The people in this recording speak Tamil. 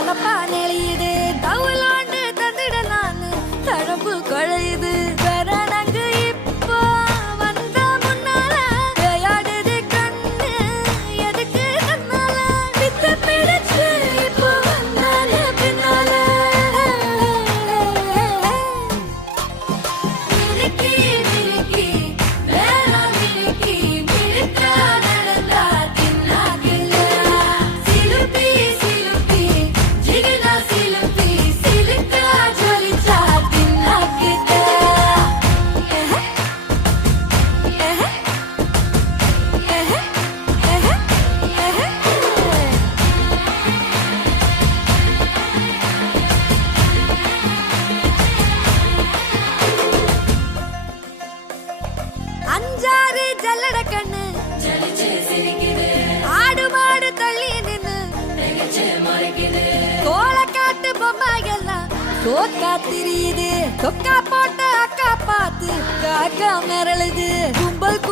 தலப்பா நெளியுது தவுலாண்டு தந்திடலான்னு தழம்பு குழையுது கரணங்கு இப்போ வந்த முன்னால விளையாடுது கண்ணு எதுக்கு தன்னால வித்து பிடிச்சு இப்போ வந்தால பின்னால மிருக்கி மிருக்கி வேற மிருக்கி மிருக்கா நடந்தா தின்னாகில்ல சிலுப்பி சிலுப்பி ஜிகினா சிலுப்பி சிலுக்கா ஜொலிச்சா தின்னாகிட்ட அஞ்சாறு ஜல்லட கண்ணு ஆடு மாடு தள்ளி நின்னு கோலக்காட்டு பொம்மைகள்லாம் கோக்கா திரியுது கொக்கா போட்ட அக்கா பார்த்து காக்கா மிரளுது கும்பல்